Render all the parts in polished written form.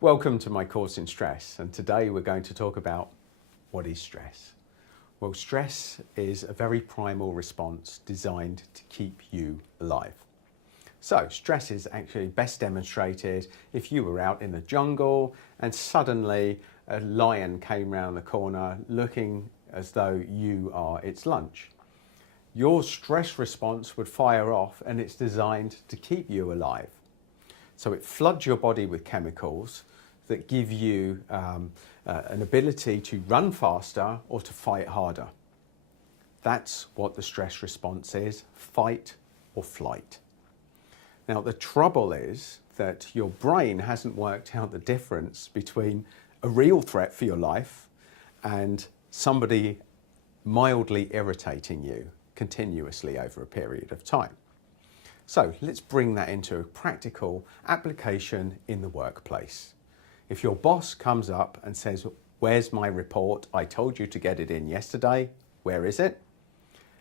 Welcome to my course in stress, and today we're going to talk about what is stress. Well, stress is a very primal response designed to keep you alive. So stress is actually best demonstrated if you were out in the jungle and suddenly a lion came round the corner looking as though you are its lunch. Your stress response would fire off, and it's designed to keep you alive. So it floods your body with chemicals that give you an ability to run faster or to fight harder. That's what the stress response is: fight or flight. Now, the trouble is that your brain hasn't worked out the difference between a real threat for your life and somebody mildly irritating you continuously over a period of time. So let's bring that into a practical application in the workplace. If your boss comes up and says, "Where's my report? I told you to get it in yesterday. Where is it?"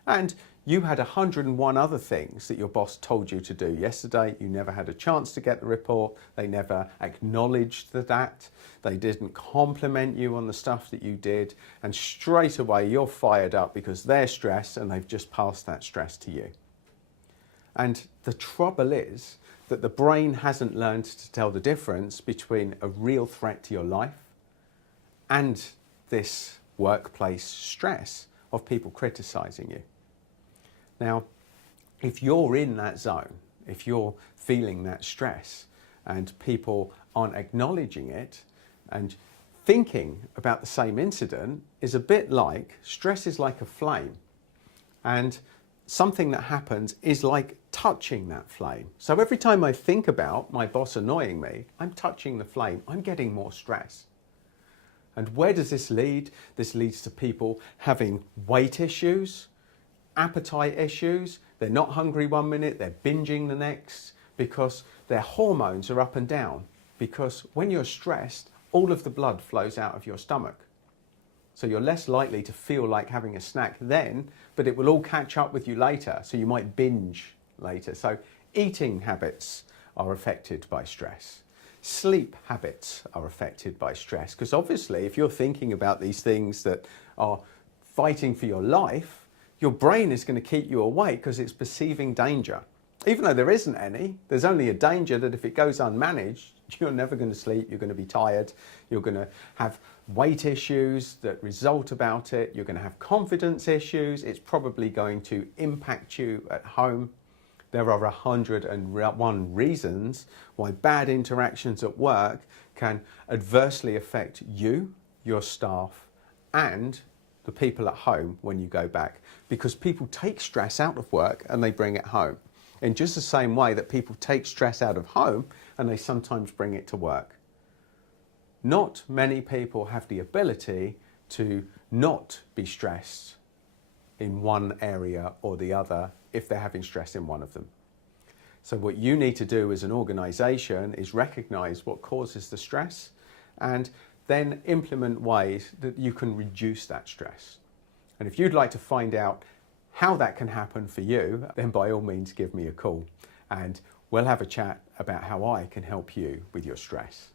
And you had 101 other things that your boss told you to do yesterday. You never had a chance to get the report. They never acknowledged that. They didn't compliment you on the stuff that you did. And straight away you're fired up because they're stressed and they've just passed that stress to you. And the trouble is that the brain hasn't learned to tell the difference between a real threat to your life and this workplace stress of people criticizing you. Now, if you're in that zone, if you're feeling that stress and people aren't acknowledging it and thinking about the same incident, is a bit like stress is like a flame, and something that happens is like touching that flame. So every time I think about my boss annoying me, I'm touching the flame. I'm getting more stress. And where does this lead? This leads to people having weight issues, appetite issues. They're not hungry one minute, they're binging the next, because their hormones are up and down. Because when you're stressed, all of the blood flows out of your stomach. So you're less likely to feel like having a snack then, but it will all catch up with you later. So you might binge later. So eating habits are affected by stress. Sleep habits are affected by stress. Because obviously, if you're thinking about these things that are fighting for your life, your brain is going to keep you awake because it's perceiving danger. Even though there isn't any, there's only a danger that if it goes unmanaged, you're never going to sleep, you're going to be tired, you're going to have weight issues that result about it, you're going to have confidence issues, it's probably going to impact you at home. There are 101 reasons why bad interactions at work can adversely affect you, your staff, and the people at home when you go back. Because people take stress out of work and they bring it home. In just the same way that people take stress out of home and they sometimes bring it to work. Not many people have the ability to not be stressed in one area or the other if they're having stress in one of them. So what you need to do as an organisation is recognise what causes the stress and then implement ways that you can reduce that stress. And if you'd like to find out how that can happen for you, then by all means give me a call and we'll have a chat about how I can help you with your stress.